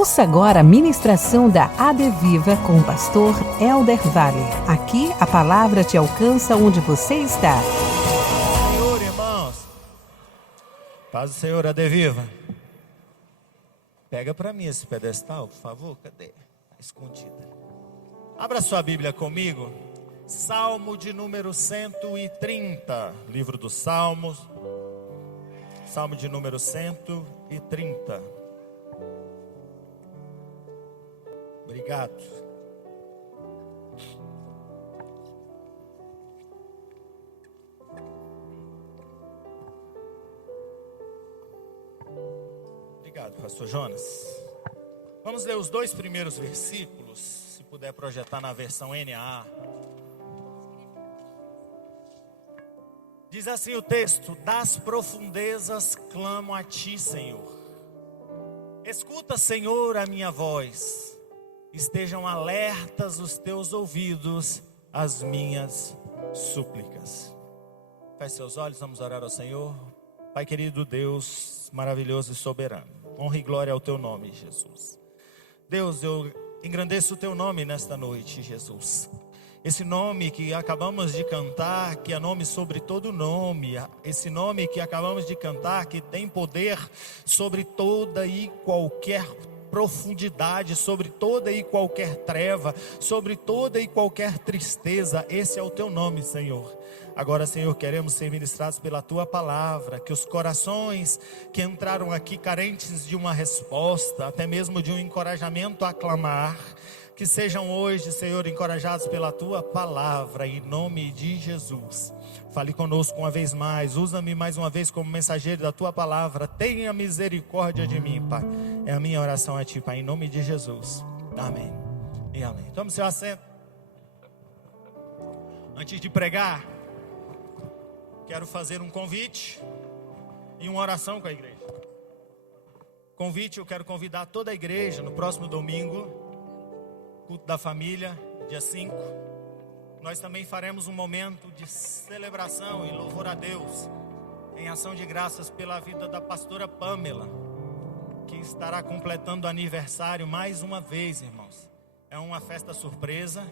Ouça agora a ministração da ADVIVA com o pastor Elder Vale. Aqui a palavra te alcança onde você está. Senhor, irmãos, paz do Senhor, ADVIVA. Pega para mim esse pedestal, por favor. Cadê? Tá escondida. Abra sua Bíblia comigo. Salmo de número 130. Livro dos Salmos. Salmo de número 130. Obrigado. Obrigado, pastor Jonas. Vamos ler os dois primeiros versículos, se puder projetar na versão NAA. Diz assim o texto: das profundezas clamo a ti, Senhor. Escuta, Senhor, a minha voz. Estejam alertas os teus ouvidos às minhas súplicas. Feche seus olhos, vamos orar ao Senhor. Pai querido, Deus maravilhoso e soberano, honra e glória ao teu nome, Jesus. Deus, eu engrandeço o teu nome nesta noite, Jesus. Esse nome que acabamos de cantar, que é nome sobre todo nome. Esse nome que acabamos de cantar, que tem poder sobre toda e qualquer profundidade, sobre toda e qualquer treva, sobre toda e qualquer tristeza. Esse é o teu nome, Senhor. Agora, Senhor, queremos ser ministrados pela tua palavra, que os corações que entraram aqui carentes de uma resposta, até mesmo de um encorajamento a clamar, que sejam hoje, Senhor, encorajados pela tua palavra, em nome de Jesus. Fale conosco uma vez mais, usa-me mais uma vez como mensageiro da tua palavra. Tenha misericórdia de mim, Pai. É a minha oração a ti, Pai, em nome de Jesus. Amém e amém. Tome seu assento. Antes de pregar, quero fazer um convite e uma oração com a igreja. Convite, eu quero convidar toda a igreja no próximo domingo, culto da família, dia 5. Nós também faremos um momento de celebração e louvor a Deus, em ação de graças pela vida da pastora Pamela, que estará completando aniversário mais uma vez, irmãos. É uma festa surpresa.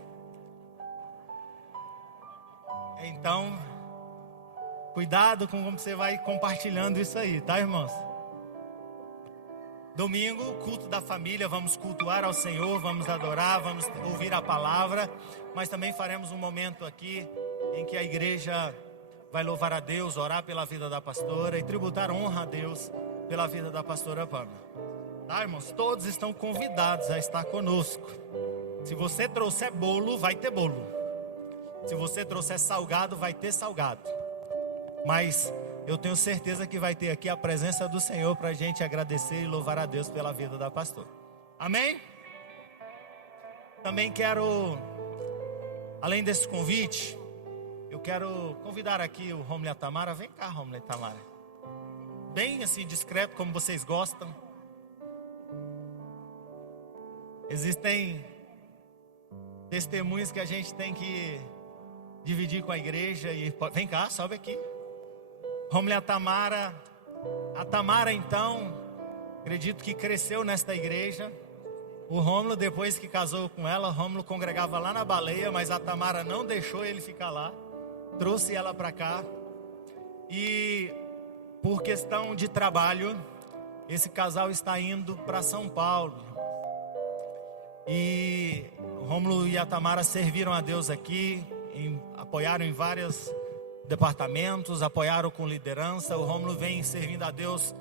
Então, cuidado com como você vai compartilhando isso aí, tá, irmãos? Domingo, culto da família, vamos cultuar ao Senhor, vamos adorar, vamos ouvir a palavra, mas também faremos um momento aqui em que a igreja vai louvar a Deus, orar pela vida da pastora e tributar honra a Deus pela vida da pastora Pamela. Tá, irmãos? Todos estão convidados a estar conosco. Se você trouxer bolo, vai ter bolo. Se você trouxer salgado, vai ter salgado. Mas eu tenho certeza que vai ter aqui a presença do Senhor para a gente agradecer e louvar a Deus pela vida da pastora. Amém? Também quero, além desse convite, eu quero convidar aqui o Romulo e a Tamara. Vem cá, Romulo e Tamara. Bem assim, discreto, como vocês gostam. Existem testemunhos que a gente tem que dividir com a igreja. Vem cá, sobe aqui. Romulo e a Tamara. A Tamara, então, acredito que cresceu nesta igreja. O Romulo, depois que casou com ela, o Romulo congregava lá na Baleia, mas a Tamara não deixou ele ficar lá. Trouxe ela para cá. E por questão de trabalho, esse casal está indo para São Paulo. E o Romulo e a Tamara serviram a Deus aqui, apoiaram em vários departamentos, apoiaram com liderança. O Romulo vem servindo a Deus,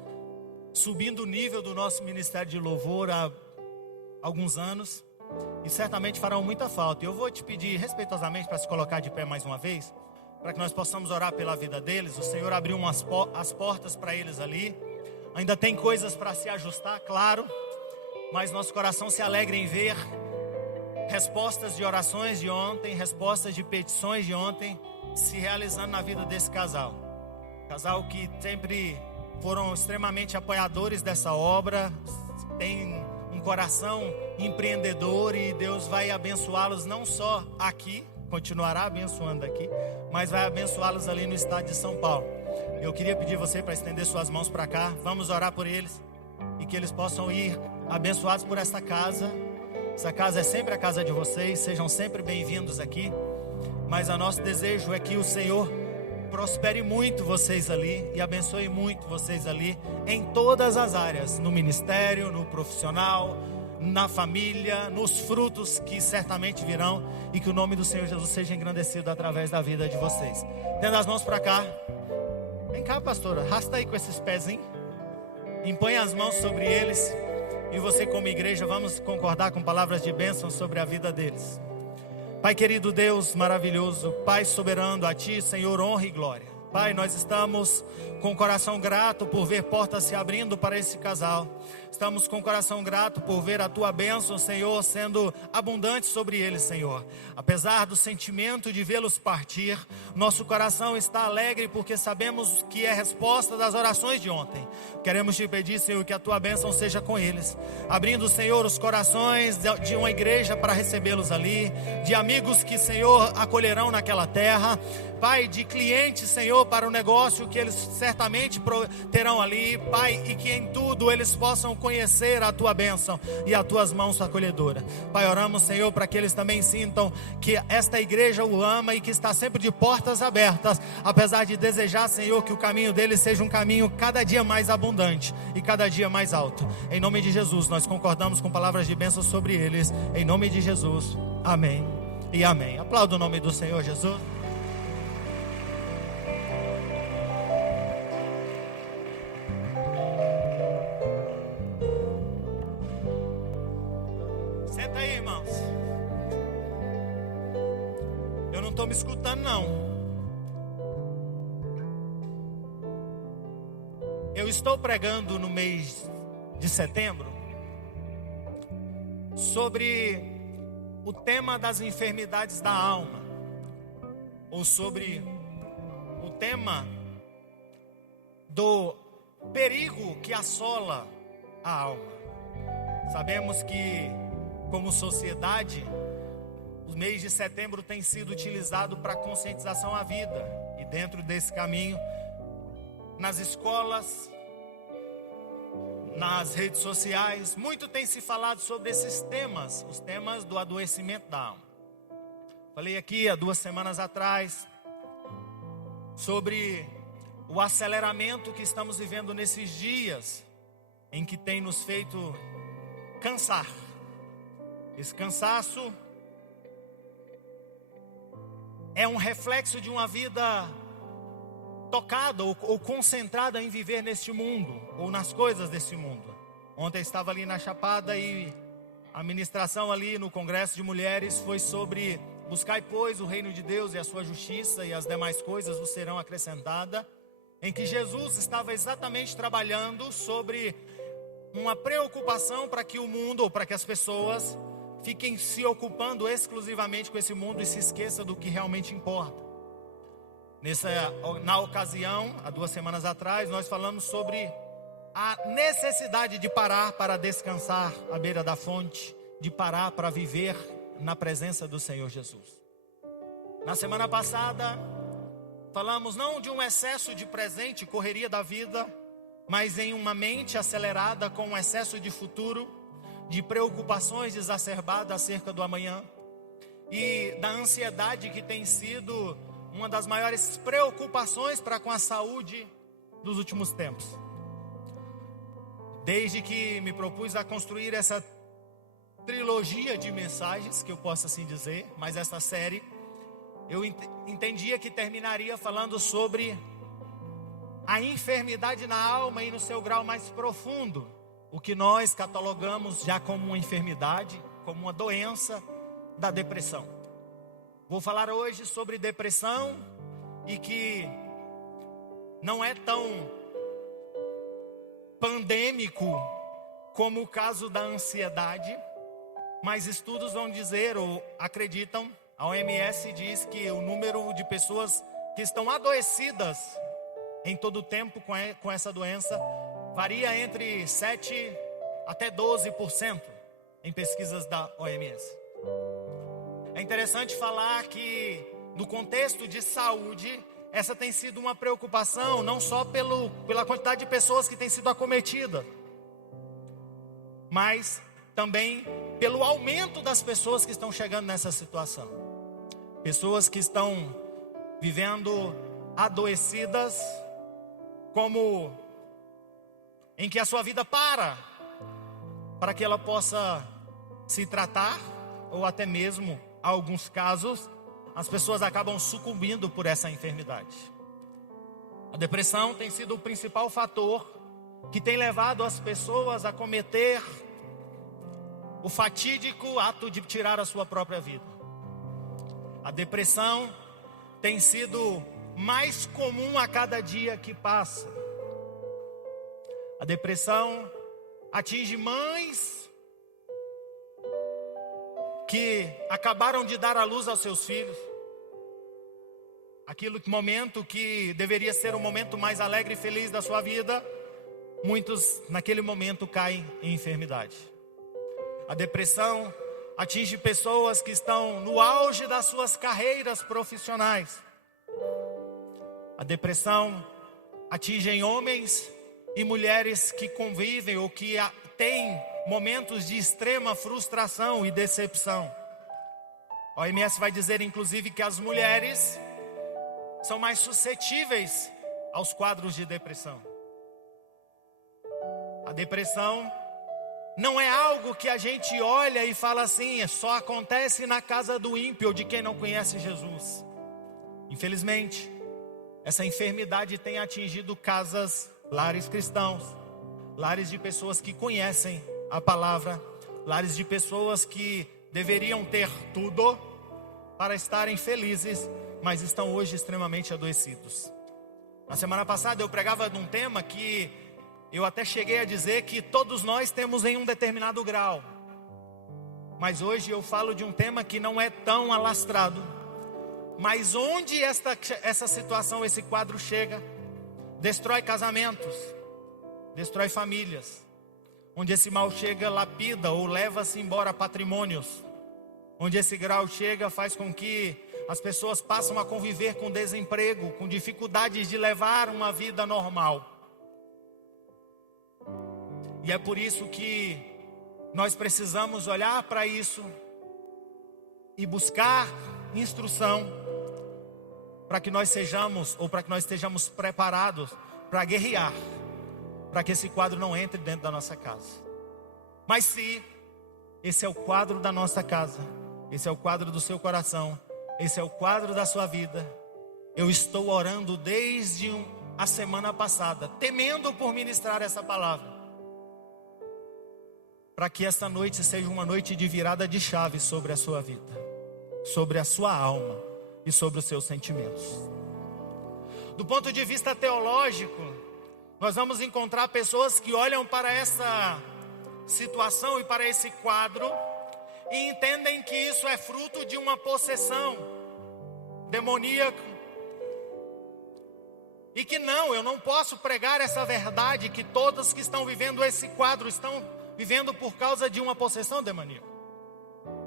subindo o nível do nosso ministério de louvor há alguns anos, e certamente farão muita falta. Eu vou te pedir respeitosamente para se colocar de pé mais uma vez, para que nós possamos orar pela vida deles. O Senhor abriu as portas para eles ali. Ainda tem coisas para se ajustar, claro, mas nosso coração se alegra em ver respostas de orações de ontem, respostas de petições de ontem se realizando na vida desse casal. Casal que sempre foram extremamente apoiadores dessa obra, tem um coração empreendedor, e Deus vai abençoá-los não só aqui, continuará abençoando aqui, mas vai abençoá-los ali no estado de São Paulo. Eu queria pedir você para estender suas mãos para cá. Vamos orar por eles e que eles possam ir abençoados por esta casa. Essa casa é sempre a casa de vocês, sejam sempre bem-vindos aqui. Mas o nosso desejo é que o Senhor prospere muito vocês ali e abençoe muito vocês ali em todas as áreas, no ministério, no profissional, na família, nos frutos que certamente virão, e que o nome do Senhor Jesus seja engrandecido através da vida de vocês. Tendo as mãos para cá. Vem cá, pastora, arrasta aí com esses pezinhos, impõe as mãos sobre eles, e você como igreja vamos concordar com palavras de bênção sobre a vida deles. Pai querido, Deus maravilhoso, Pai soberano, a Ti, Senhor, honra e glória. Pai, nós estamos com o coração grato por ver portas se abrindo para esse casal. Estamos com o coração grato por ver a Tua bênção, Senhor, sendo abundante sobre eles, Senhor. Apesar do sentimento de vê-los partir, nosso coração está alegre porque sabemos que é resposta das orações de ontem. Queremos Te pedir, Senhor, que a Tua bênção seja com eles, abrindo, Senhor, os corações de uma igreja para recebê-los ali, de amigos que, Senhor, acolherão naquela terra, Pai, de clientes, Senhor, para o negócio que eles certamente terão ali, Pai, e que em tudo eles possam conhecer a Tua bênção e as Tuas mãos acolhedoras. Pai, oramos, Senhor, para que eles também sintam que esta igreja o ama e que está sempre de portas abertas, apesar de desejar, Senhor, que o caminho deles seja um caminho cada dia mais abundante e cada dia mais alto. Em nome de Jesus, nós concordamos com palavras de bênção sobre eles. Em nome de Jesus, amém e amém. Aplauda o nome do Senhor Jesus. Senta aí, irmãos. Eu não estou me escutando, não. Eu estou pregando no mês de setembro sobre o tema das enfermidades da alma, ou sobre o tema do perigo que assola a alma. Sabemos que, como sociedade, o mês de setembro tem sido utilizado para conscientização à vida. E dentro desse caminho, nas escolas, nas redes sociais, muito tem se falado sobre esses temas, os temas do adoecimento da alma. Falei aqui há 2 semanas atrás sobre o aceleramento que estamos vivendo nesses dias, em que tem nos feito cansar. Esse cansaço é um reflexo de uma vida tocada ou concentrada em viver neste mundo, ou nas coisas deste mundo. Ontem eu estava ali na Chapada e a ministração ali no Congresso de Mulheres foi sobre buscai, pois, o reino de Deus e a sua justiça, e as demais coisas vos serão acrescentadas, em que Jesus estava exatamente trabalhando sobre uma preocupação para que o mundo, ou para que as pessoas fiquem se ocupando exclusivamente com esse mundo e se esqueça do que realmente importa. Na ocasião, há 2 semanas atrás, nós falamos sobre a necessidade de parar para descansar à beira da fonte, de parar para viver na presença do Senhor Jesus. Na semana passada, falamos não de um excesso de presente, correria da vida, mas em uma mente acelerada com um excesso de futuro, de preocupações exacerbadas acerca do amanhã e da ansiedade que tem sido uma das maiores preocupações para com a saúde dos últimos tempos. Desde que me propus a construir essa trilogia de mensagens, que eu posso assim dizer, mas essa série, eu entendia que terminaria falando sobre a enfermidade na alma e no seu grau mais profundo, o que nós catalogamos já como uma enfermidade, como uma doença da depressão. Vou falar hoje sobre depressão, e que não é tão pandêmico como o caso da ansiedade, mas estudos vão dizer ou acreditam, a OMS diz que o número de pessoas que estão adoecidas em todo o tempo com essa doença varia entre 7 até 12% em pesquisas da OMS. É interessante falar que no contexto de saúde, essa tem sido uma preocupação, não só pela quantidade de pessoas que têm sido acometidas, mas também pelo aumento das pessoas que estão chegando nessa situação. Pessoas que estão vivendo adoecidas, como em que a sua vida para que ela possa se tratar, ou até mesmo, em alguns casos, as pessoas acabam sucumbindo por essa enfermidade. A depressão tem sido o principal fator que tem levado as pessoas a cometer o fatídico ato de tirar a sua própria vida. A depressão tem sido mais comum a cada dia que passa. A depressão atinge mães que acabaram de dar à luz aos seus filhos. Aquele momento que deveria ser o momento mais alegre e feliz da sua vida, muitos naquele momento caem em enfermidade. A depressão atinge pessoas que estão no auge das suas carreiras profissionais. A depressão atinge homens e mulheres que convivem ou que têm momentos de extrema frustração e decepção. A OMS vai dizer inclusive que as mulheres são mais suscetíveis aos quadros de depressão. A depressão não é algo que a gente olha e fala assim, só acontece na casa do ímpio ou de quem não conhece Jesus. Infelizmente, essa enfermidade tem atingido casas, lares cristãos, lares de pessoas que conhecem a palavra, lares de pessoas que deveriam ter tudo para estarem felizes, mas estão hoje extremamente adoecidos. Na semana passada eu pregava num tema que eu até cheguei a dizer que todos nós temos em um determinado grau. Mas hoje eu falo de um tema que não é tão alastrado. Mas onde essa situação, esse quadro chega, destrói casamentos, destrói famílias. Onde esse mal chega, lapida ou leva-se embora patrimônios. Onde esse grau chega, faz com que as pessoas passam a conviver com desemprego, com dificuldades de levar uma vida normal. E é por isso que nós precisamos olhar para isso e buscar instrução para que nós sejamos, ou para que nós estejamos preparados para guerrear, para que esse quadro não entre dentro da nossa casa. Mas se esse é o quadro da nossa casa, esse é o quadro do seu coração, esse é o quadro da sua vida, eu estou orando desde a semana passada, temendo por ministrar essa palavra, para que esta noite seja uma noite de virada de chave sobre a sua vida, sobre a sua alma e sobre os seus sentimentos. Do ponto de vista teológico, nós vamos encontrar pessoas que olham para essa situação e para esse quadro e entendem que isso é fruto de uma possessão demoníaca. E que não, eu não posso pregar essa verdade, que todos que estão vivendo esse quadro estão vivendo por causa de uma possessão demoníaca.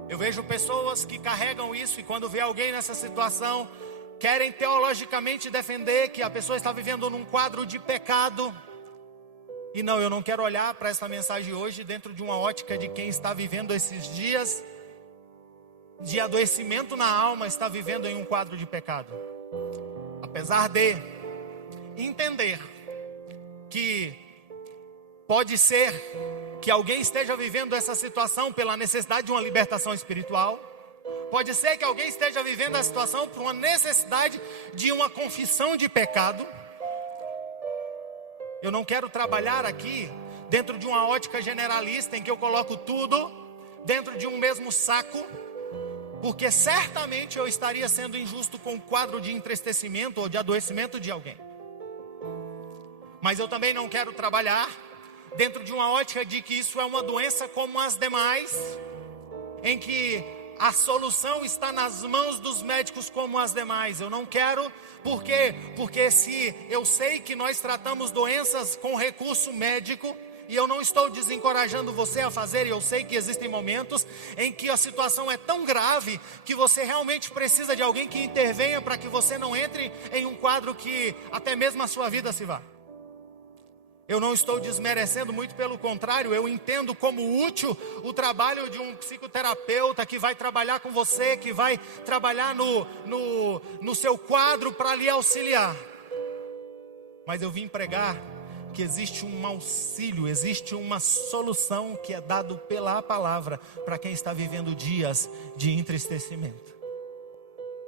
Eu vejo pessoas que carregam isso e quando vê alguém nessa situação, querem teologicamente defender que a pessoa está vivendo num quadro de pecado. E não, eu não quero olhar para essa mensagem hoje dentro de uma ótica de quem está vivendo esses dias de adoecimento na alma, está vivendo em um quadro de pecado. Apesar de entender que pode ser que alguém esteja vivendo essa situação pela necessidade de uma libertação espiritual, pode ser que alguém esteja vivendo a situação por uma necessidade de uma confissão de pecado. Eu não quero trabalhar aqui dentro de uma ótica generalista em que eu coloco tudo dentro de um mesmo saco, porque certamente eu estaria sendo injusto com o quadro de entristecimento ou de adoecimento de alguém. Mas eu também não quero trabalhar dentro de uma ótica de que isso é uma doença como as demais, em que a solução está nas mãos dos médicos como as demais. Eu não quero, por quê? Porque se eu sei que nós tratamos doenças com recurso médico, e eu não estou desencorajando você a fazer, e eu sei que existem momentos em que a situação é tão grave que você realmente precisa de alguém que intervenha para que você não entre em um quadro que até mesmo a sua vida se vá. Eu não estou desmerecendo, muito pelo contrário, eu entendo como útil o trabalho de um psicoterapeuta que vai trabalhar com você, que vai trabalhar no seu quadro para lhe auxiliar. Mas eu vim pregar que existe um auxílio, existe uma solução que é dado pela palavra para quem está vivendo dias de entristecimento.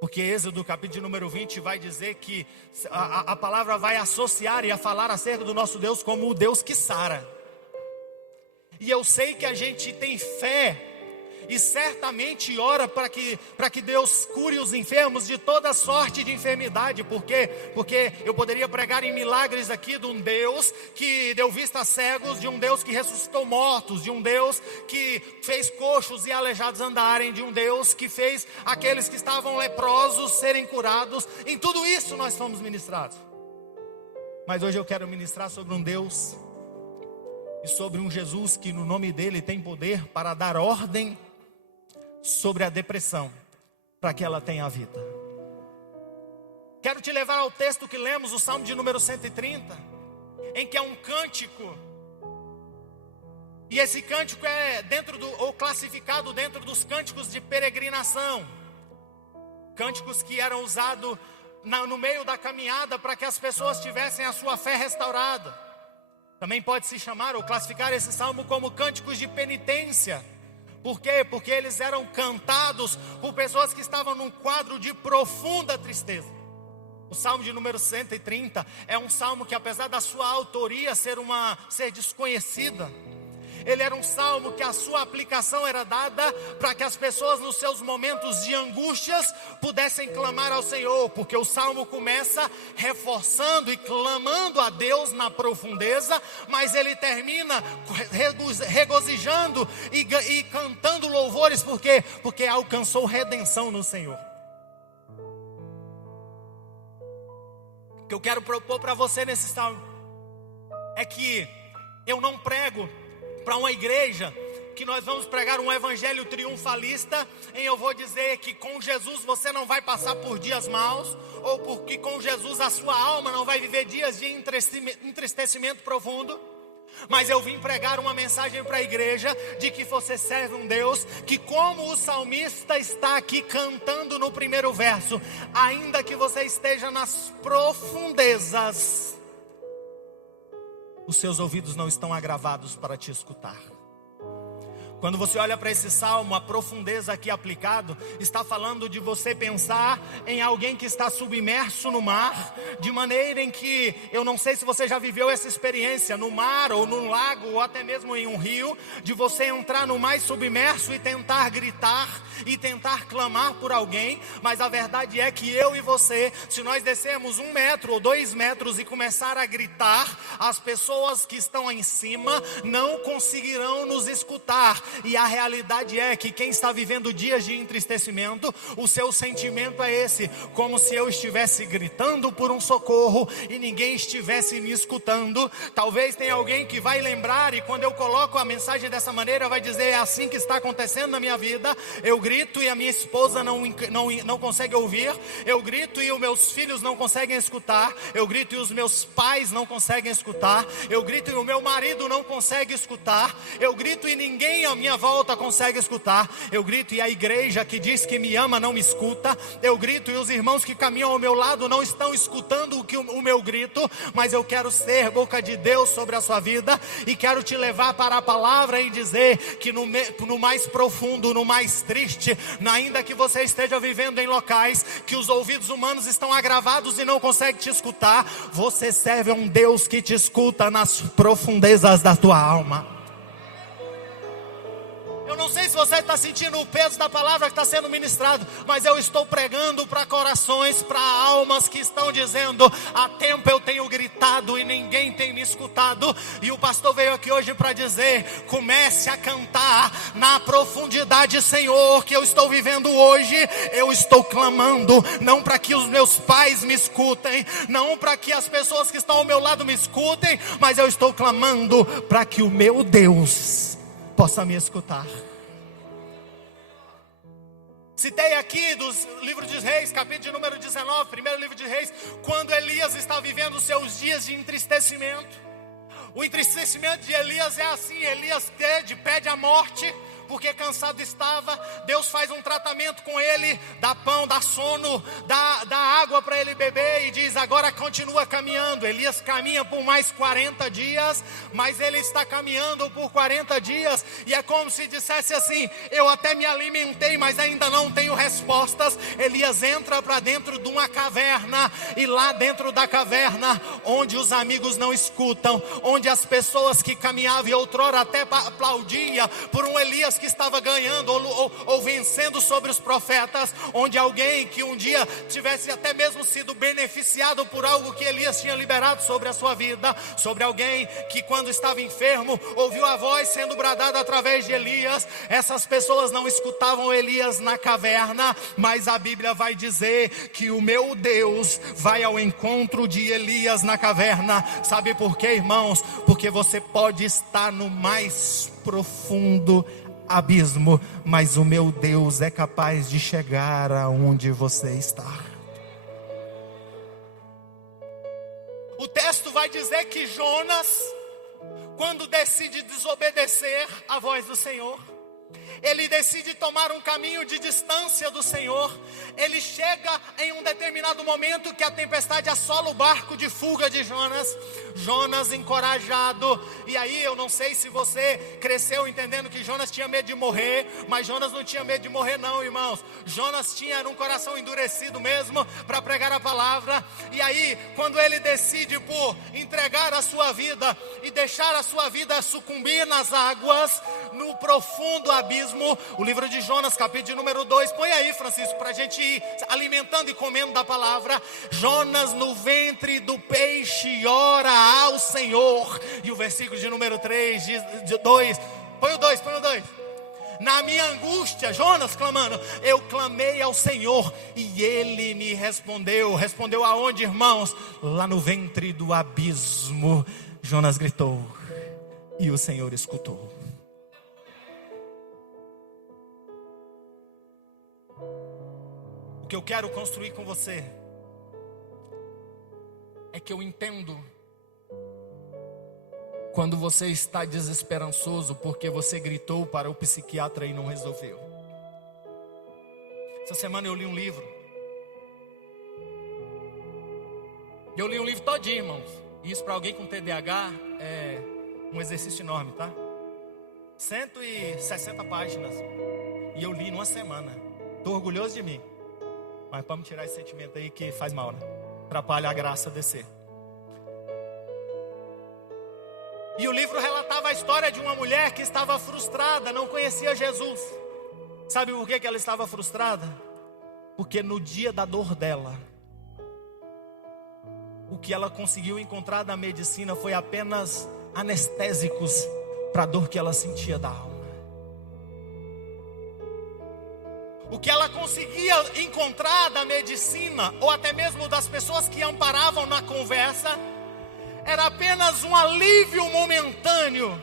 Porque Êxodo, capítulo número 20, vai dizer que a palavra vai associar e a falar acerca do nosso Deus como o Deus que sara. E eu sei que a gente tem fé e certamente ora para que Deus cure os enfermos de toda sorte de enfermidade. Porque eu poderia pregar em milagres aqui de um Deus que deu vista a cegos, de um Deus que ressuscitou mortos, de um Deus que fez coxos e aleijados andarem, de um Deus que fez aqueles que estavam leprosos serem curados. Em tudo isso nós fomos ministrados. Mas hoje eu quero ministrar sobre um Deus e sobre um Jesus que no nome dele tem poder para dar ordem sobre a depressão, para que ela tenha vida. Quero te levar ao texto que lemos, o Salmo de número 130, em que é um cântico, e esse cântico é classificado dentro dos cânticos de peregrinação, cânticos que eram usados no meio da caminhada para que as pessoas tivessem a sua fé restaurada. Também pode se chamar ou classificar esse salmo como cânticos de penitência. Por quê? Porque eles eram cantados por pessoas que estavam num quadro de profunda tristeza. O salmo de número 130 é um salmo que, apesar da sua autoria ser desconhecida, ele era um salmo que a sua aplicação era dada para que as pessoas nos seus momentos de angústias pudessem clamar ao Senhor, porque o salmo começa reforçando e clamando a Deus na profundeza, mas ele termina regozijando e cantando louvores, porque alcançou redenção no Senhor. O que eu quero propor para você nesse salmo é que eu não prego para uma igreja que nós vamos pregar um evangelho triunfalista, em eu vou dizer que com Jesus você não vai passar por dias maus, ou porque com Jesus a sua alma não vai viver dias de entristecimento profundo. Mas eu vim pregar uma mensagem para a igreja de que você serve um Deus que, como o salmista está aqui cantando no primeiro verso, ainda que você esteja nas profundezas, os seus ouvidos não estão agravados para te escutar. Quando você olha para esse salmo, a profundeza aqui aplicado está falando de você pensar em alguém que está submerso no mar, de maneira em que, eu não sei se você já viveu essa experiência no mar ou num lago ou até mesmo em um rio, de você entrar no mais submerso e tentar gritar e tentar clamar por alguém, mas a verdade é que eu e você, se nós descermos 1 metro ou 2 metros e começar a gritar, as pessoas que estão em cima não conseguirão nos escutar. E a realidade é que quem está vivendo dias de entristecimento, o seu sentimento é esse, como se eu estivesse gritando por um socorro e ninguém estivesse me escutando. Talvez tenha alguém que vai lembrar, e quando eu coloco a mensagem dessa maneira, vai dizer: é assim que está acontecendo na minha vida. Eu grito e a minha esposa não consegue ouvir, eu grito e os meus filhos não conseguem escutar, eu grito e os meus pais não conseguem escutar, eu grito e o meu marido não consegue escutar, eu grito e ninguém à minha volta consegue escutar, eu grito e a igreja que diz que me ama não me escuta, eu grito e os irmãos que caminham ao meu lado não estão escutando o meu grito. Mas eu quero ser boca de Deus sobre a sua vida e quero te levar para a palavra e dizer que no mais profundo, no mais triste, ainda que você esteja vivendo em locais que os ouvidos humanos estão agravados e não conseguem te escutar, você serve a um Deus que te escuta nas profundezas da tua alma. Eu não sei se você está sentindo o peso da palavra que está sendo ministrado, mas eu estou pregando para corações, para almas que estão dizendo: há tempo eu tenho gritado e ninguém tem me escutado. E o pastor veio aqui hoje para dizer: comece a cantar na profundidade, Senhor, que eu estou vivendo hoje. Eu estou clamando, não para que os meus pais me escutem, não para que as pessoas que estão ao meu lado me escutem, mas eu estou clamando para que o meu Deus possa me escutar. Citei aqui dos livros de Reis, capítulo de número 19, primeiro livro de Reis, quando Elias está vivendo os seus dias de entristecimento. O entristecimento de Elias é assim: Elias pede a morte, porque cansado estava. Deus faz um tratamento com ele, dá pão, dá sono, dá água para ele beber e diz: agora continua caminhando. Elias caminha por mais 40 dias, mas ele está caminhando por 40 dias, e é como se dissesse assim: eu até me alimentei, mas ainda não tenho respostas. Elias entra para dentro de uma caverna, e lá dentro da caverna, onde os amigos não escutam, onde as pessoas que caminhavam e outrora até aplaudiam por um Elias que estava ganhando ou vencendo sobre os profetas, onde alguém que um dia tivesse até mesmo sido beneficiado por algo que Elias tinha liberado sobre a sua vida, sobre alguém que quando estava enfermo ouviu a voz sendo bradada através de Elias. Essas pessoas não escutavam Elias na caverna, mas a Bíblia vai dizer que o meu Deus vai ao encontro de Elias na caverna. Sabe por quê, irmãos? Porque você pode estar no mais profundo abismo, mas o meu Deus é capaz de chegar aonde você está. O texto vai dizer que Jonas, quando decide desobedecer à voz do Senhor, ele decide tomar um caminho de distância do Senhor. Ele chega em um determinado momento que a tempestade assola o barco de fuga de Jonas. Jonas encorajado, e aí eu não sei se você cresceu entendendo que Jonas tinha medo de morrer, mas Jonas não tinha medo de morrer não, irmãos. Jonas tinha um coração endurecido mesmo para pregar a palavra. E aí, quando ele decide por entregar a sua vida e deixar a sua vida sucumbir nas águas, no profundo abismo, o livro de Jonas, capítulo de número 2, põe aí, Francisco, para a gente ir alimentando e comendo da palavra. Jonas no ventre do peixe ora ao Senhor, e o versículo de número 3, de 2, põe o 2, na minha angústia, Jonas clamando, eu clamei ao Senhor e Ele me respondeu. Respondeu aonde, irmãos? Lá no ventre do abismo. Jonas gritou e o Senhor escutou. O que eu quero construir com você é que eu entendo quando você está desesperançoso porque você gritou para o psiquiatra e não resolveu. Essa semana eu li um livro. Eu li um livro todinho, irmãos. E isso para alguém com TDAH é um exercício enorme, tá? 160 páginas. E eu li numa semana. Estou orgulhoso de mim. Mas para me tirar esse sentimento aí que faz mal, né? Atrapalha a graça descer. E o livro relatava a história de uma mulher que estava frustrada, não conhecia Jesus. Sabe por que ela estava frustrada? Porque no dia da dor dela, o que ela conseguiu encontrar da medicina foi apenas anestésicos para a dor que ela sentia da alma. O que ela conseguia encontrar da medicina, ou até mesmo das pessoas que amparavam na conversa, era apenas um alívio momentâneo.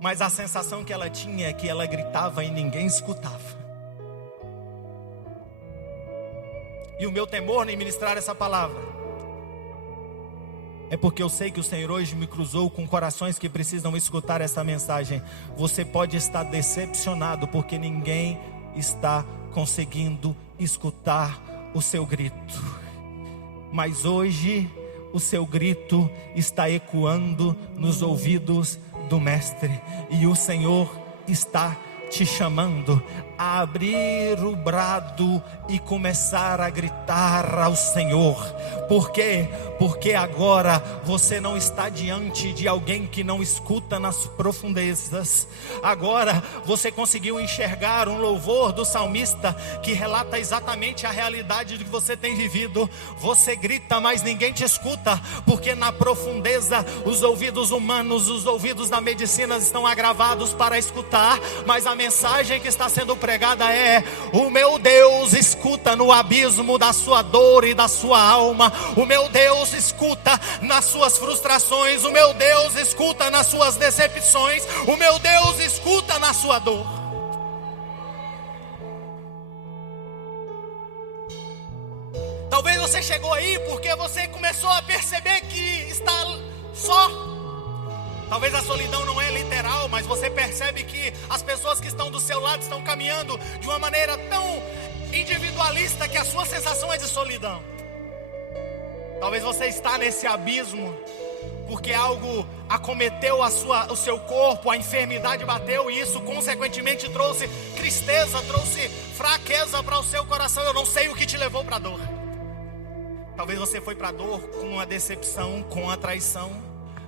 Mas a sensação que ela tinha é que ela gritava e ninguém escutava. E o meu temor em ministrar essa palavra é porque eu sei que o Senhor hoje me cruzou com corações que precisam escutar essa mensagem. Você pode estar decepcionado porque ninguém está conseguindo escutar o seu grito. Mas hoje o seu grito está ecoando nos ouvidos do Mestre. E o Senhor está te chamando a abrir o brado e começar a gritar ao Senhor. Por quê? Porque agora você não está diante de alguém que não escuta nas profundezas. Agora você conseguiu enxergar um louvor do salmista que relata exatamente a realidade do que você tem vivido. Você grita, mas ninguém te escuta, porque na profundeza os ouvidos humanos, os ouvidos da medicina estão agravados para escutar, mas a mensagem que está sendo pregada é: o meu Deus escuta no abismo da sua dor e da sua alma. O meu Deus escuta nas suas frustrações. O meu Deus escuta nas suas decepções. O meu Deus escuta na sua dor. Talvez você chegou aí porque você começou a perceber que está só. Talvez a solidão não é literal, mas você percebe que as pessoas que estão do seu lado estão caminhando de uma maneira tão individualista que a sua sensação é de solidão. Talvez você está nesse abismo porque algo acometeu o seu corpo, a enfermidade bateu e isso consequentemente trouxe tristeza, trouxe fraqueza para o seu coração. Eu não sei o que te levou para a dor. Talvez você foi para a dor com a decepção, com a traição.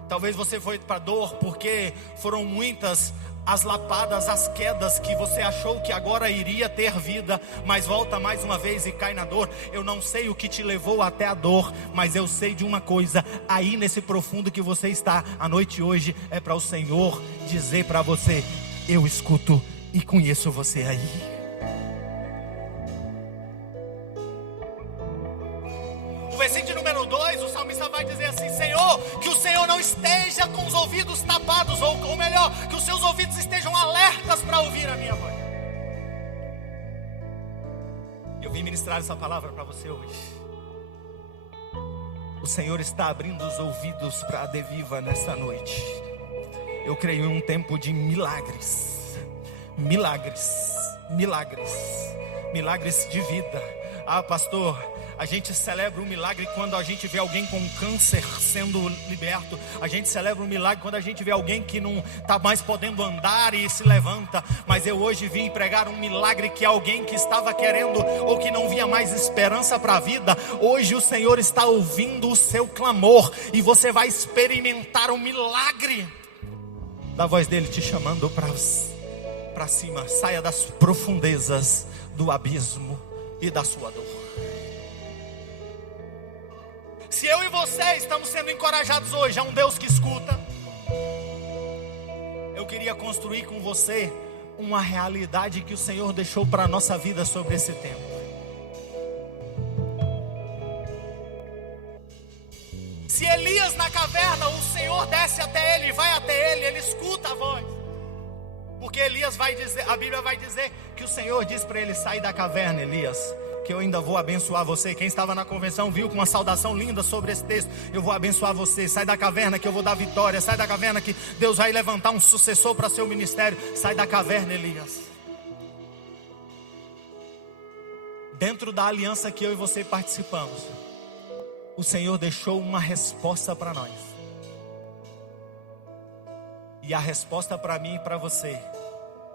Talvez você foi para a dor porque foram muitas as lapadas, as quedas que você achou que agora iria ter vida, mas volta mais uma vez e cai na dor. Eu não sei o que te levou até a dor, mas eu sei de uma coisa: aí nesse profundo que você está, a noite hoje é para o Senhor dizer para você: eu escuto e conheço você aí. O versículo número 2, o salmista vai dizer assim: Senhor, que o Senhor não esteja com os ouvidos tapados, ou melhor, que os seus ouvidos estejam alertas para ouvir a minha voz. Eu vim ministrar essa palavra para você hoje. O Senhor está abrindo os ouvidos para a Adeviva nessa noite. Eu creio em um tempo de milagres. Milagres, milagres, milagres de vida. Ah, pastor, a gente celebra um milagre quando a gente vê alguém com câncer sendo liberto. A gente celebra um milagre quando a gente vê alguém que não está mais podendo andar e se levanta. Mas eu hoje vim pregar um milagre que alguém que estava querendo ou que não via mais esperança para a vida, hoje o Senhor está ouvindo o seu clamor e você vai experimentar um milagre da voz dele te chamando para cima. Saia das profundezas do abismo e da sua dor. Se eu e você estamos sendo encorajados hoje a um Deus que escuta, eu queria construir com você uma realidade que o Senhor deixou para a nossa vida sobre esse tempo. Se Elias na caverna, o Senhor desce até ele, vai até ele, ele escuta a voz. Porque Elias vai dizer, a Bíblia vai dizer que o Senhor diz para ele: sai da caverna, Elias, que eu ainda vou abençoar você. Quem estava na convenção viu com uma saudação linda sobre esse texto: eu vou abençoar você. Sai da caverna que eu vou dar vitória. Sai da caverna que Deus vai levantar um sucessor para seu ministério. Sai da caverna, Elias. Dentro da aliança que eu e você participamos, o Senhor deixou uma resposta para nós. E a resposta para mim e para você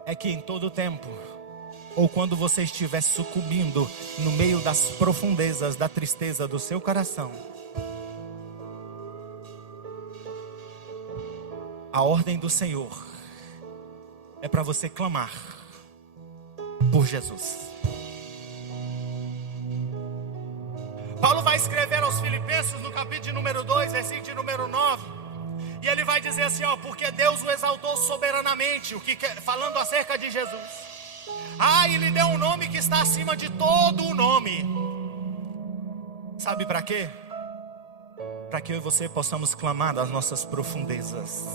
é que em todo tempo, ou quando você estiver sucumbindo no meio das profundezas da tristeza do seu coração, a ordem do Senhor é para você clamar por Jesus. Paulo vai escrever aos Filipenses no capítulo número 2, versículo número 9. E ele vai dizer assim, porque Deus o exaltou soberanamente, falando acerca de Jesus. E lhe deu um nome que está acima de todo o nome. Sabe para quê? Para que eu e você possamos clamar das nossas profundezas.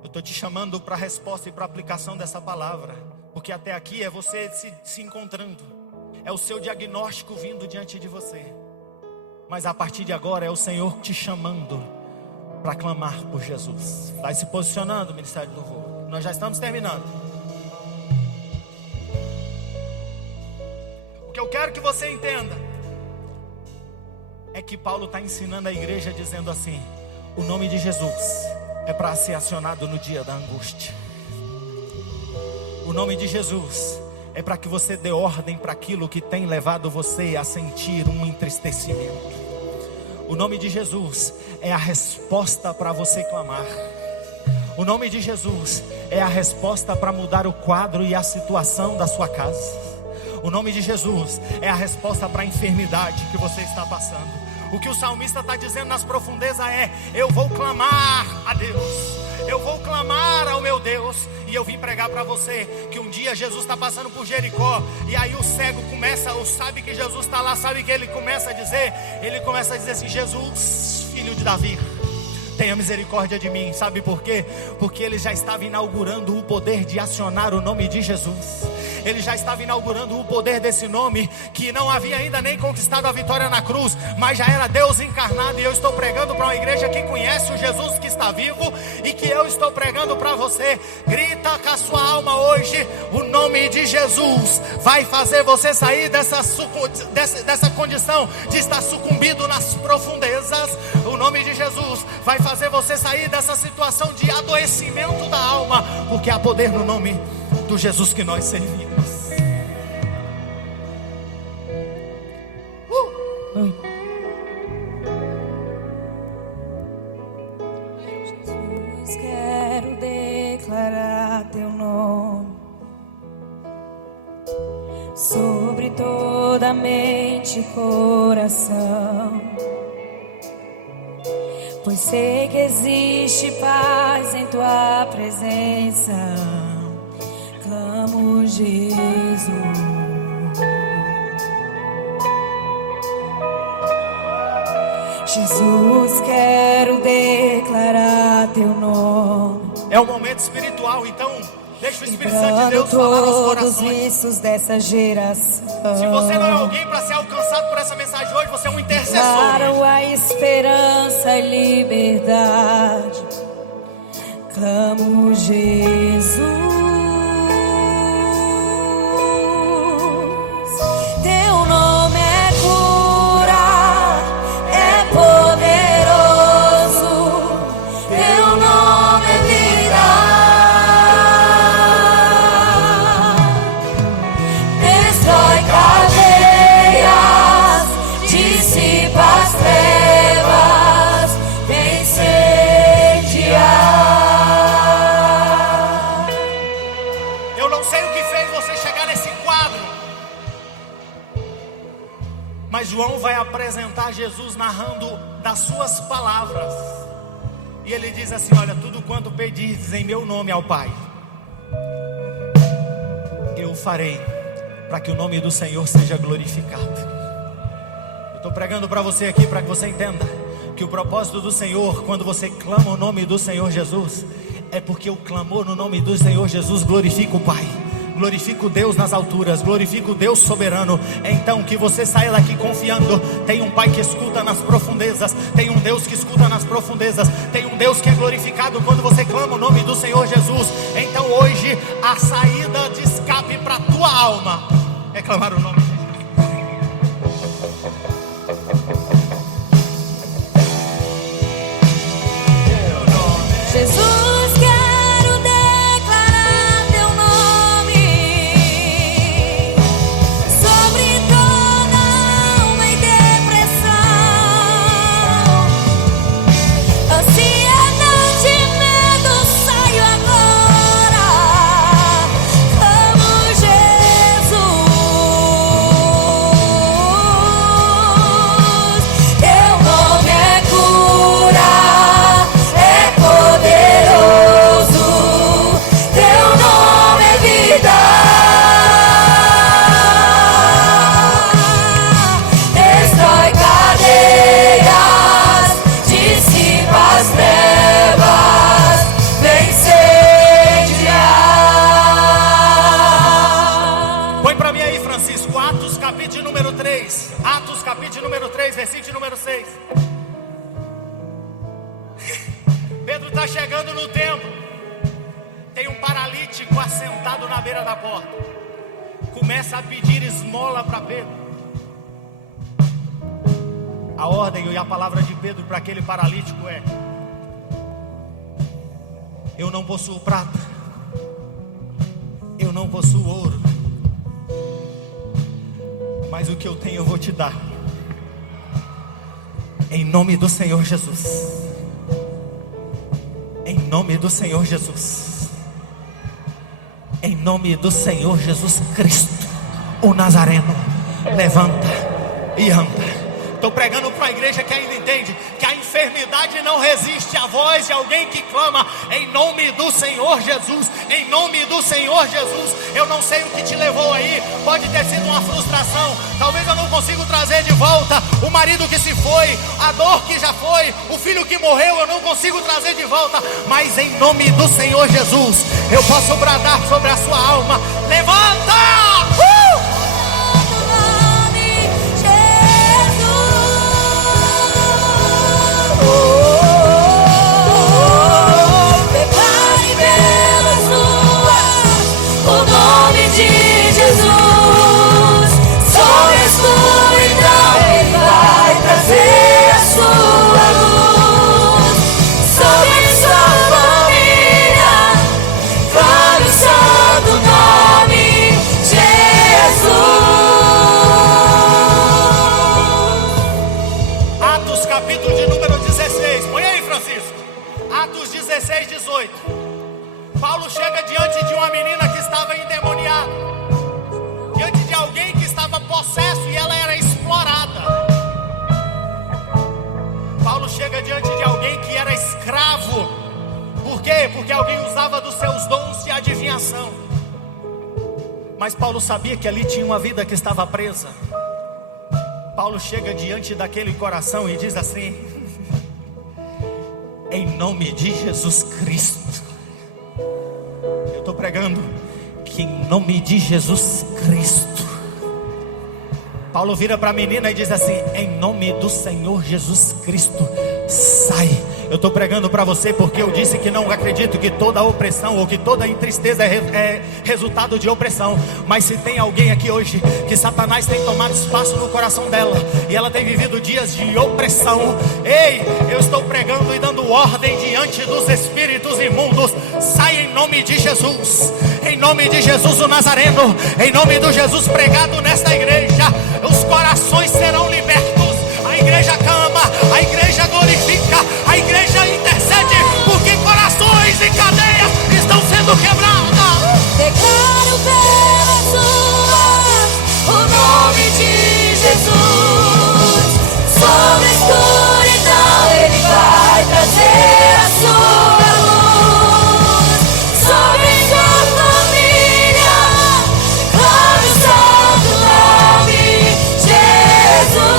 Eu estou te chamando para a resposta e para a aplicação dessa palavra, porque até aqui é você se encontrando, é o seu diagnóstico vindo diante de você. Mas a partir de agora é o Senhor te chamando para clamar por Jesus. Vai se posicionando, Ministério do Louvor. Nós já estamos terminando. O que eu quero que você entenda é que Paulo está ensinando a igreja dizendo assim: o nome de Jesus é para ser acionado no dia da angústia. O nome de Jesus é para que você dê ordem para aquilo que tem levado você a sentir um entristecimento. O nome de Jesus é a resposta para você clamar. O nome de Jesus é a resposta para mudar o quadro e a situação da sua casa. O nome de Jesus é a resposta para a enfermidade que você está passando. O que o salmista está dizendo nas profundezas é: eu vou clamar a Deus, eu vou clamar ao meu Deus. E eu vim pregar para você que um dia Jesus está passando por Jericó, e aí o cego começa, ou sabe que Jesus está lá, sabe que ele começa a dizer? Ele começa a dizer assim: Jesus, filho de Davi, tenha misericórdia de mim. Sabe por quê? Porque ele já estava inaugurando o poder de acionar o nome de Jesus. Ele já estava inaugurando o poder desse nome, que não havia ainda nem conquistado a vitória na cruz, mas já era Deus encarnado. E eu estou pregando para uma igreja que conhece o Jesus que está vivo, e que eu estou pregando para você. Grita com a sua alma hoje: o nome de Jesus vai fazer você sair dessa condição de estar sucumbido nas profundezas. O nome de Jesus vai fazer você sair dessa situação de adoecimento da alma, porque há poder no nome do Jesus que nós servimos. Jesus, quero declarar teu nome sobre toda mente e coração, pois sei que existe paz em tua presença. Clamo Jesus. Jesus, quero declarar teu nome. É um momento espiritual, então deixa o Espírito Santo de Deus falar aos todos os corações. vícios dessa geração. Se você não é alguém para ser alcançado por essa mensagem hoje, você é um intercessor. Declaro a esperança e liberdade. Clamo Jesus. Teu nome é cura, é poderoso. Teu nome é vida. Destrói cadeias, dissipa as trevas, vem incendiar. Eu não sei o que fez você chegar nesse quadro, mas João vai apresentar Jesus narrando das suas palavras. E ele diz assim: olha, tudo quanto pedires em meu nome ao Pai, eu farei, para que o nome do Senhor seja glorificado. Eu estou pregando para você aqui, para que você entenda que o propósito do Senhor, quando você clama o nome do Senhor Jesus, é porque o clamor no nome do Senhor Jesus glorifica o Pai, glorifica o Deus nas alturas, glorifica o Deus soberano. Então que você saia daqui confiando: tem um Pai que escuta nas profundezas, tem um Deus que escuta nas profundezas, tem um Deus que é glorificado quando você clama o nome do Senhor Jesus. Então hoje a saída de escape para a tua alma é clamar o nome de Jesus. Jesus, quero declarar teu nome sobre toda alma e depressão, ansiedade e medo, saio agora. Clamo Jesus. Teu nome é cura, é poderoso. Teu nome é vida. Destrói cadeias, dissipa as trevas, vem incendiar. Põe para mim aí, Francisco, Atos capítulo número 3. Atos capítulo número 3, versículo número 6. Pedro está chegando no templo. Tem um paralítico assentado na beira da porta. Começa a pedir esmola para Pedro. A ordem e a palavra de Pedro para aquele paralítico é: eu não possuo prata, eu não possuo ouro, mas o que eu tenho eu vou te dar. Em nome do Senhor Jesus. Em nome do Senhor Jesus. Em nome do Senhor Jesus Cristo, o Nazareno, levanta e anda. Estou pregando para uma igreja que ainda entende que a enfermidade não resiste à voz de alguém que clama em nome do Senhor Jesus, em nome do Senhor Jesus. Eu não sei o que te levou aí, pode ter sido uma frustração, talvez eu não consiga trazer de volta o marido que se foi, a dor que já foi, o filho que morreu, eu não consigo trazer de volta, mas em nome do Senhor Jesus, eu posso bradar sobre a sua alma: levanta! Paulo chega diante de uma menina que estava endemoniada, diante de alguém que estava possesso e ela era explorada. Paulo chega diante de alguém que era escravo. Por quê? Porque alguém usava dos seus dons de adivinhação. Mas Paulo sabia que ali tinha uma vida que estava presa. Paulo chega diante daquele coração e diz assim: em nome de Jesus Cristo. Eu estou pregando que em nome de Jesus Cristo. Paulo vira para a menina e diz assim: em nome do Senhor Jesus Cristo, sai. Eu estou pregando para você porque eu disse que não acredito que toda opressão ou que toda tristeza é resultado de opressão. Mas se tem alguém aqui hoje que Satanás tem tomado espaço no coração dela e ela tem vivido dias de opressão, ei, eu estou pregando e dando ordem diante dos espíritos imundos: sai em nome de Jesus. Em nome de Jesus o Nazareno, em nome do Jesus pregado nesta igreja, os corações serão libertos. A igreja clama, a igreja glorifica, a igreja intercede, porque corações e cadeias estão sendo quebradas. Declaro pelas ruas o nome de Jesus. Sobre a escuridão Ele vai trazer a sua luz. Sobre sua família clame o santo nome Jesus.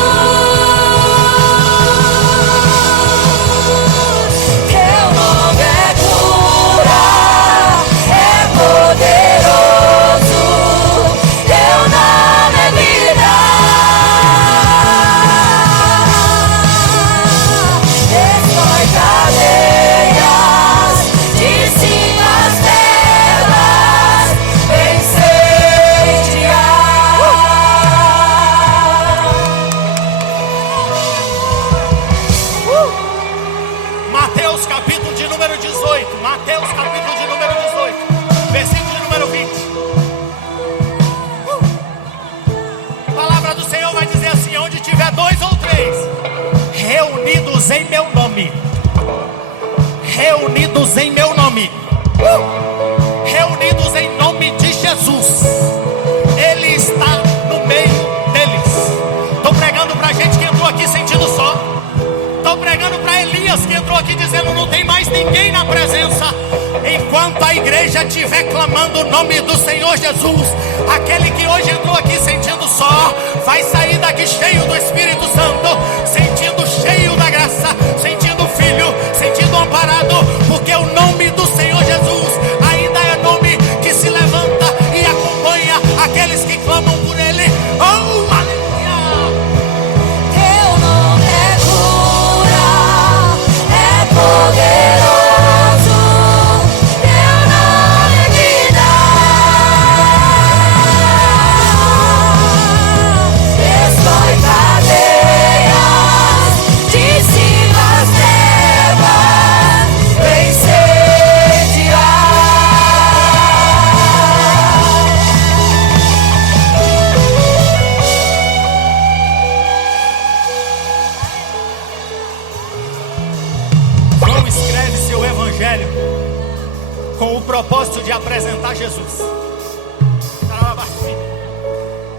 Em meu nome, reunidos em meu nome, reunidos em nome de Jesus, Ele está no meio deles. Estou pregando para gente que entrou aqui sentindo só. Estou pregando para Elias que entrou aqui dizendo: não tem mais ninguém na presença. Enquanto a igreja estiver clamando o nome do Senhor Jesus, aquele que hoje entrou aqui sentindo só, vai sair daqui cheio do Espírito Santo, sentindo cheio da graça, sentindo filho, sentindo amparado, porque o nome do Senhor Jesus ainda é nome que se levanta e acompanha aqueles que clamam por Ele. Oh, aleluia! Teu nome é cura, é poderoso. Com o propósito de apresentar Jesus.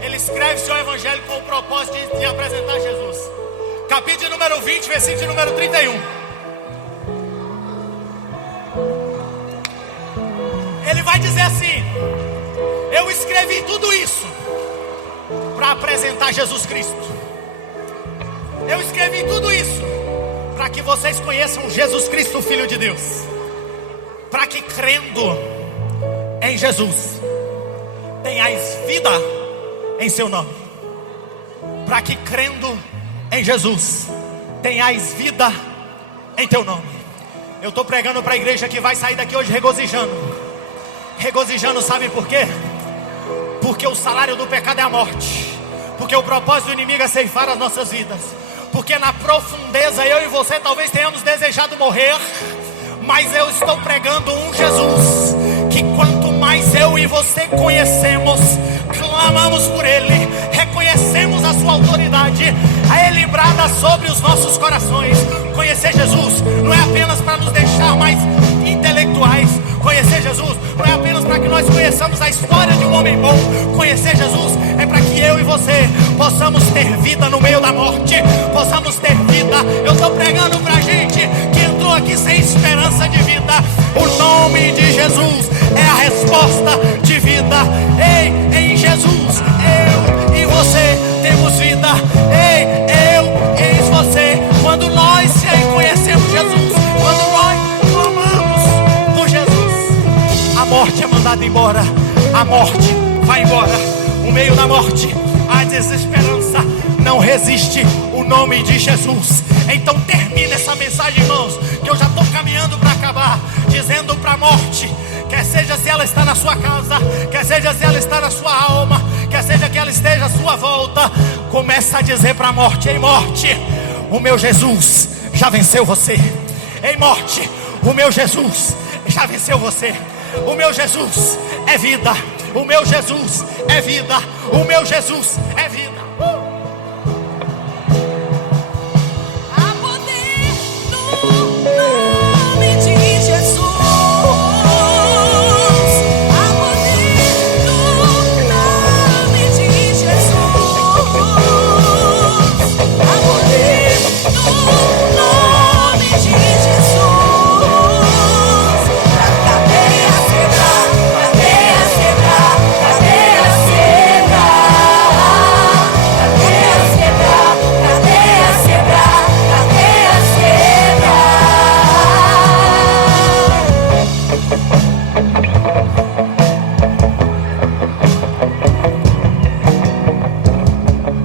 Ele escreve seu evangelho com o propósito de apresentar Jesus. capítulo número 20, versículo número 31. Ele vai dizer assim: eu escrevi tudo isso para apresentar Jesus Cristo. Eu escrevi tudo isso para que vocês conheçam Jesus Cristo, o Filho de Deus. Para que crendo em Jesus tenhais vida em seu nome. Para que crendo em Jesus tenhais vida em teu nome. Eu estou pregando para a igreja que vai sair daqui hoje regozijando. Regozijando, sabe por quê? Porque o salário do pecado é a morte. Porque o propósito do inimigo é ceifar as nossas vidas. Porque na profundeza eu e você talvez tenhamos desejado morrer, mas eu estou pregando um Jesus que quanto mais eu e você conhecemos, clamamos por Ele, reconhecemos a sua autoridade, a Ele brada sobre os nossos corações. Conhecer Jesus não é apenas para nos deixar mais intelectuais. Conhecer Jesus não é apenas para que nós conheçamos a história de um homem bom. Conhecer Jesus é para que eu e você possamos ter vida no meio da morte. Possamos ter vida. Eu estou pregando para gente que entrou aqui sem esperança de vida. O nome de Jesus é a resposta de vida. Ei, em Jesus, eu e você temos vida. Ei, eu e você. Quando nós reconhecemos Jesus, quando nós clamamos por Jesus, a morte é mandada embora. A morte vai embora. No meio da morte, a desesperança não resiste o nome de Jesus. Então termina essa mensagem, irmãos, que eu já estou caminhando para acabar, dizendo para a morte, quer seja se ela está na sua casa, quer seja se ela está na sua alma, quer seja que ela esteja à sua volta, começa a dizer para a morte: ei morte, o meu Jesus já venceu você. Ei morte, o meu Jesus já venceu você. O meu Jesus é vida. O meu Jesus é vida. O meu Jesus é vida. Há poder no nome de Jesus. Há poder no nome de Jesus. Há poder no nome de Jesus.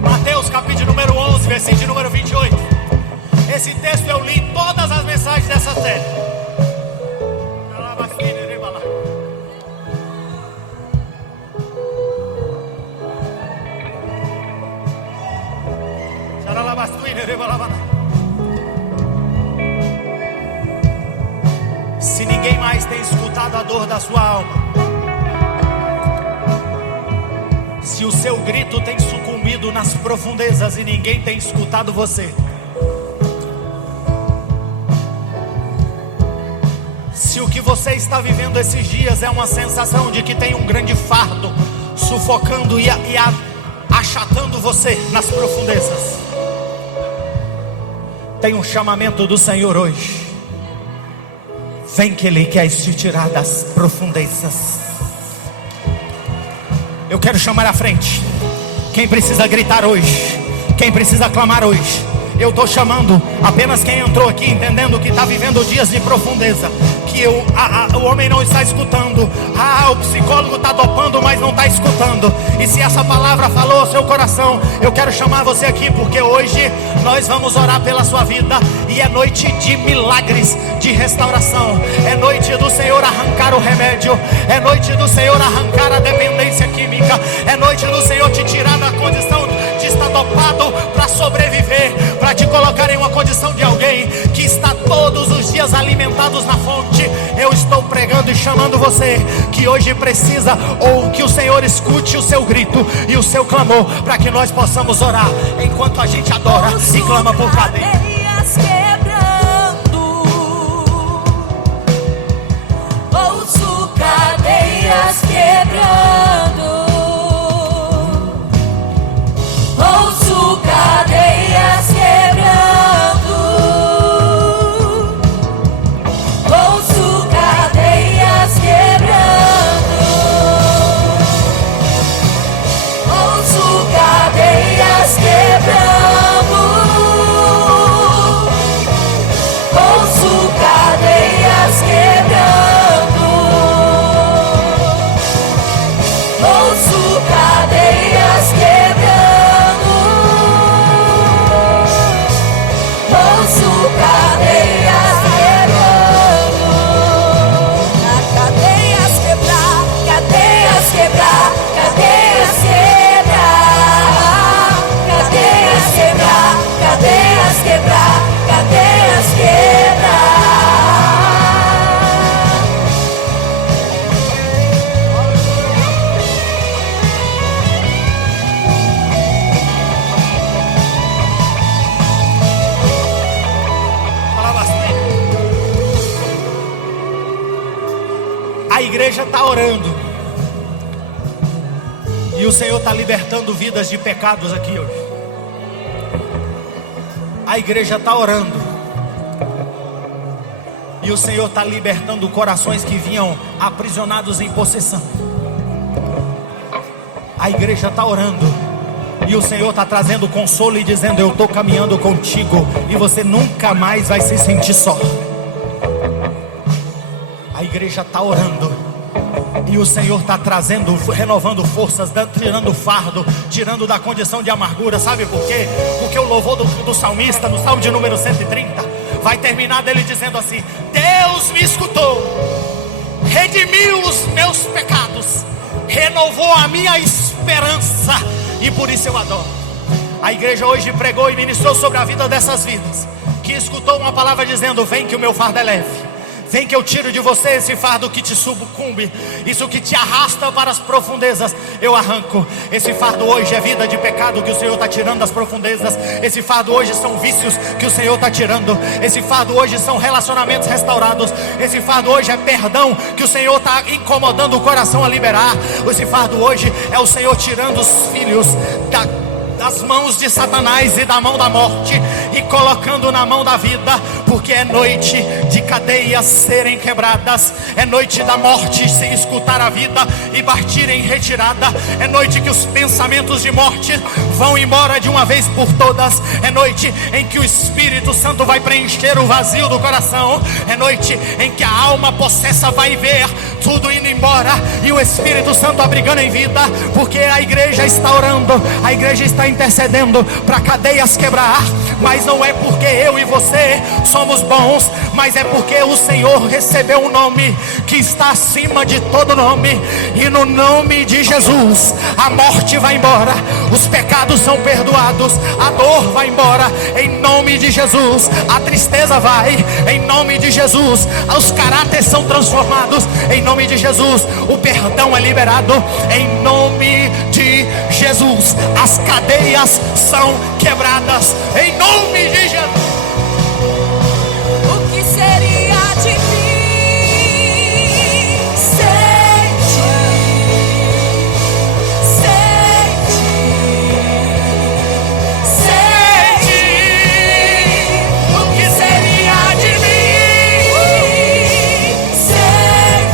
Mateus capítulo número 11, versículo número 28. Esse texto eu li em todas as mensagens dessa série. Se ninguém mais tem escutado a dor da sua alma, se o seu grito tem sucumbido nas profundezas e ninguém tem escutado você, se o que você está vivendo esses dias é uma sensação de que tem um grande fardo sufocando e achatando você nas profundezas, tem um chamamento do Senhor hoje. Vem que Ele quer te tirar das profundezas. Eu quero chamar à frente quem precisa gritar hoje, quem precisa clamar hoje. Eu estou chamando apenas quem entrou aqui entendendo que está vivendo dias de profundeza, que o homem não está escutando. O psicólogo está dopando, mas não está escutando. E se essa palavra falou ao seu coração, eu quero chamar você aqui, porque hoje nós vamos orar pela sua vida. E é noite de milagres, de restauração. É noite do Senhor arrancar o remédio. É noite do Senhor arrancar a dependência química. É noite do Senhor te tirar da condição de estar dopado para sobreviver, para te colocar em uma condição de alguém que está todos os dias alimentados na fonte. Eu estou pregando e chamando você que hoje precisa, ou que o Senhor escute o seu grito e o seu clamor, para que nós possamos orar enquanto a gente adora e clama por cadeia. Ouço cadeias quebrando. Ouço cadeias quebrando. A igreja está orando. E o Senhor está libertando vidas de pecados aqui hoje. A igreja está orando. E o Senhor está libertando corações que vinham aprisionados em possessão. A igreja está orando. E o Senhor está trazendo consolo e dizendo: eu estou caminhando contigo e você nunca mais vai se sentir só. A igreja está orando. E o Senhor está trazendo, renovando forças, tirando o fardo, tirando da condição de amargura. Sabe por quê? Porque o louvor do salmista, no Salmo de número 130, vai terminar dele dizendo assim: Deus me escutou, redimiu os meus pecados, renovou a minha esperança, e por isso eu adoro. A igreja hoje pregou e ministrou sobre a vida dessas vidas, que escutou uma palavra dizendo: vem que o meu fardo é leve. Vem que eu tiro de você esse fardo que te sucumbe, isso que te arrasta para as profundezas, eu arranco. Esse fardo hoje é vida de pecado que o Senhor está tirando das profundezas. Esse fardo hoje são vícios que o Senhor está tirando. Esse fardo hoje são relacionamentos restaurados. Esse fardo hoje é perdão que o Senhor está incomodando o coração a liberar. Esse fardo hoje é o Senhor tirando os filhos das mãos de Satanás e da mão da morte e colocando na mão da vida, porque é noite de cadeias serem quebradas, é noite da morte se escutar a vida e partir em retirada, é noite que os pensamentos de morte vão embora de uma vez por todas, é noite em que o Espírito Santo vai preencher o vazio do coração, é noite em que a alma possessa vai ver tudo indo embora e o Espírito Santo abrigando em vida, porque a igreja está orando, a igreja está intercedendo para cadeias quebrar. Mas não é porque eu e você somos bons, mas é porque o Senhor recebeu um nome que está acima de todo nome, e no nome de Jesus a morte vai embora, os pecados são perdoados, a dor vai embora em nome de Jesus, a tristeza vai em nome de Jesus, os caráteres são transformados em nome de Jesus, o perdão é liberado em nome de Jesus, as cadeias são quebradas em nome de Jesus. O que seria de mim sem ti? Sem ti. O que seria de mim sem ti?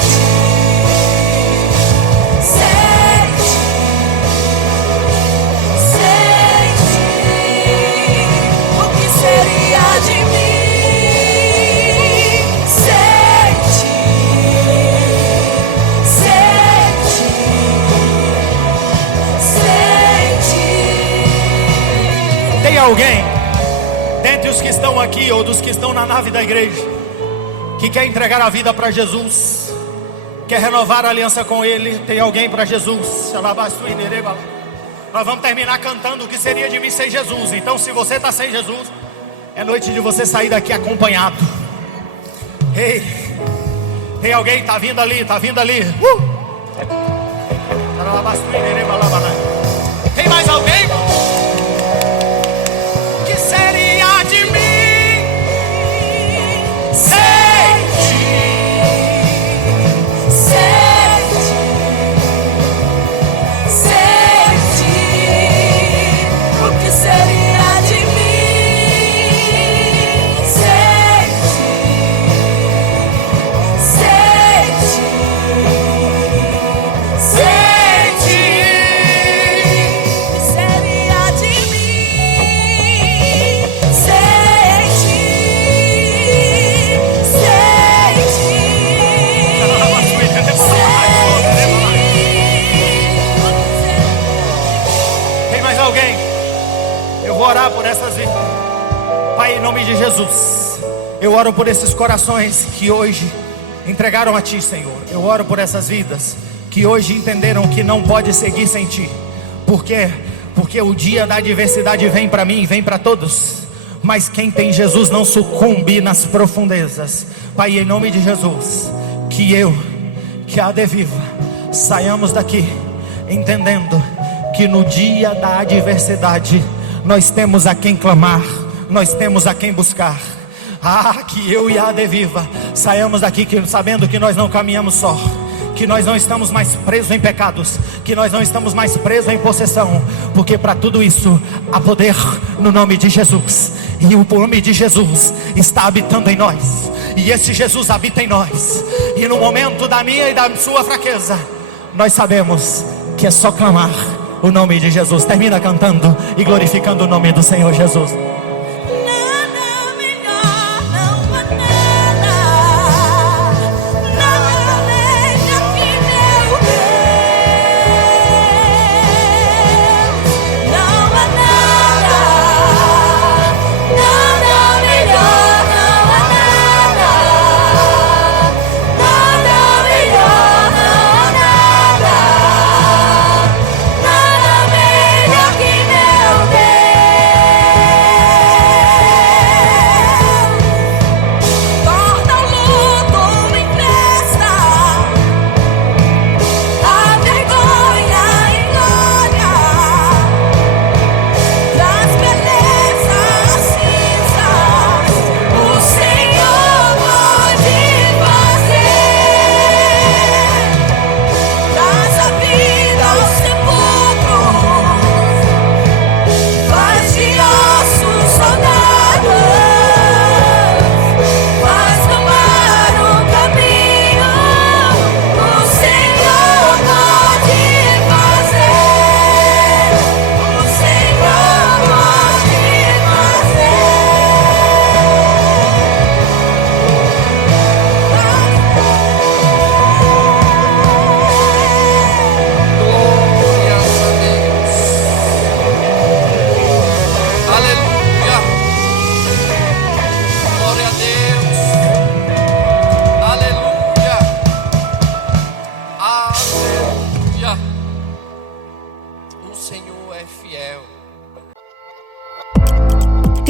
Tem alguém, dentre os que estão aqui ou dos que estão na nave da igreja, que quer entregar a vida para Jesus, quer renovar a aliança com Ele? Tem alguém para Jesus? Nós vamos terminar cantando o que seria de mim sem Jesus. Então, se você está sem Jesus, é noite de você sair daqui acompanhado. Ei, tem alguém? Está vindo ali, está vindo ali. Tem mais alguém? Que seria de mim sem ti? Sem ti. O que seria de mim sem ti? Sem ti. O que seria de mim sem ti? Tem mais alguém? Eu vou orar por essas vidas. Pai, em nome de Jesus, eu oro por esses corações que hoje entregaram a Ti, Senhor. Eu oro por essas vidas que hoje entenderam que não pode seguir sem Ti. Por quê? Porque o dia da adversidade vem para mim, vem para todos, mas quem tem Jesus não sucumbe nas profundezas. Pai, em nome de Jesus, que a Adeviva saiamos daqui entendendo que no dia da adversidade nós temos a quem clamar, nós temos a quem buscar. Que eu e a Adeviva saiamos daqui sabendo que nós não caminhamos só, que nós não estamos mais presos em pecados, que nós não estamos mais presos em possessão, porque para tudo isso há poder no nome de Jesus, e o nome de Jesus está habitando em nós, e esse Jesus habita em nós, e no momento da minha e da sua fraqueza, nós sabemos que é só clamar o nome de Jesus. Termina cantando e glorificando o nome do Senhor Jesus.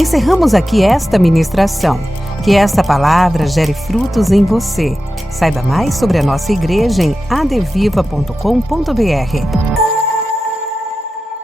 Encerramos aqui esta ministração. Que esta palavra gere frutos em você. Saiba mais sobre a nossa igreja em adviva.com.br.